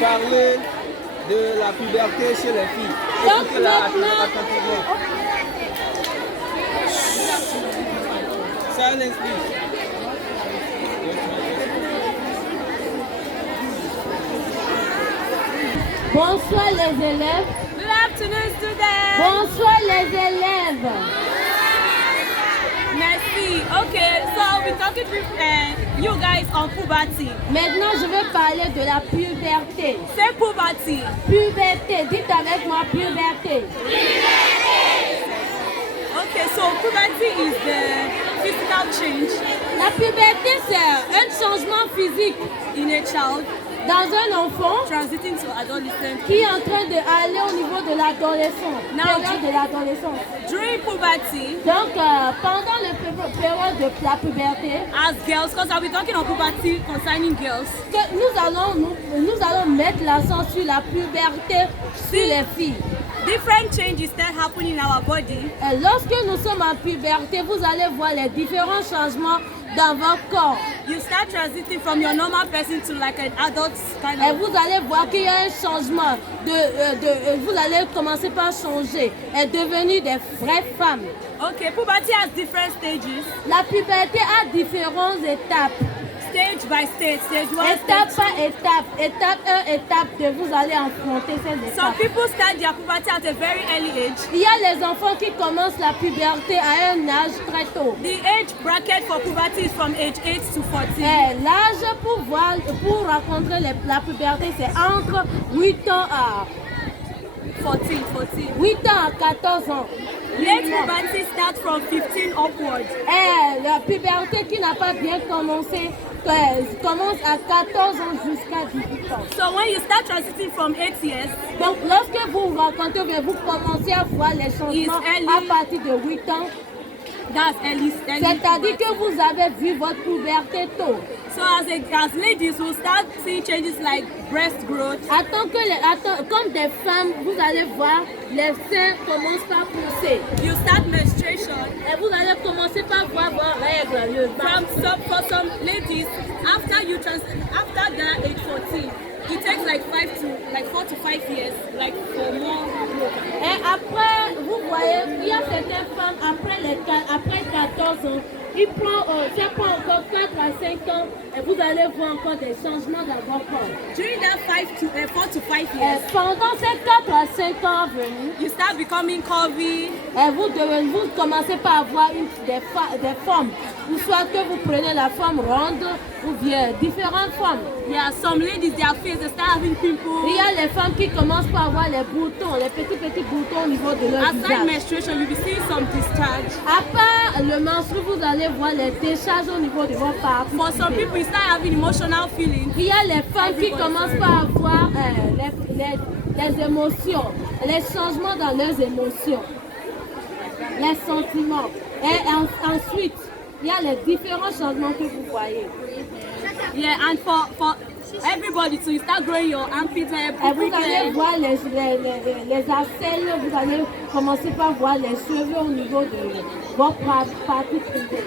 parler de la puberté chez les filles. Écoutez-la attentivement. Silence, please. Bonsoir les élèves. Good afternoon, students. Bonsoir les élèves. Merci. Okay, so we're talking to you guys on puberty. Maintenant, je vais parler de la puberté. Say puberty. Puberté, dites avec moi puberté. Okay, so puberty is the physical change La puberté, c'est un changement physique in a child dans un enfant transiting to adolescence. qui est en train d'aller au niveau de l'adolescence, période de l'adolescence. During puberty, Donc, pendant la période de la puberté, as girls, because I'll be talking on puberty concerning girls, nous allons mettre l'accent sur la puberté sur les filles. different changes start happening in our body. Et lorsque nous sommes en puberté, vous allez voir les différents changements dans votre corps. You start transiting from your normal person to like an adult kind Et of. vous allez voir qu'il y a un changement. Vous allez commencer par changer et devenir des vraies femmes. Okay, puberty has different stages. La puberté a différentes étapes. Stage by stage, stage 1, Étape stage par étape. Étape 1, étape 2. Vous allez affronter ces 2. Some étapes. people start their puberty at a very early age. Il y a les enfants qui commencent la puberté à un âge très tôt. The age bracket for puberty is from age 8 to 14. Et l'âge pour rencontrer la puberté, c'est entre 8 ans à 8 ans à 14 ans. Late puberty starts from 15 upwards. Et la puberté qui n'a pas bien commencé commence à 14 ans jusqu'à 18 ans. So when you start transiting from 8 years, Donc lorsque vous rencontrez, vous commencez à voir les changements à partir de 8 ans. that's early. C'est-à-dire que vous avez vu votre puberté tôt. So as ladies, we'll start seeing changes like breast growth. Comme des femmes, vous allez voir les seins commencent par pousser. You start menstruation. Et vous allez commencer par voir vos règles. For some ladies, after that age 14, it takes like 4 to 5 years, like for more growth. Et après, vous voyez, il y a certaines femmes, après 14 ans, ça prend encore 4 à 5 ans et vous allez voir encore des changements dans votre corps. During that 4 to 5 Et years, pendant ces 4 à 5 ans à venir, you start becoming curvy. et vous commencez par avoir des formes. Ou soit que vous prenez la forme ronde ou bien différentes formes. Yeah, some ladies, their face, they start having pimples. Il y a les femmes qui commencent par avoir les boutons, les petits boutons au niveau de leur Aside visage. menstruation, you'll be seeing some discharge. À part le menstru, vous allez voir les décharges au niveau de votre partie. For some people, you start having emotional feelings. Il y a les femmes qui commencent par avoir les émotions, les changements dans leurs émotions, les sentiments. Et ensuite, il y a les différents changements que vous voyez. Yeah, and for everybody, so you start growing your armpit hair, Et vous allez voir les aisselles, vous allez commencer par voir les cheveux au niveau de votre partie privée.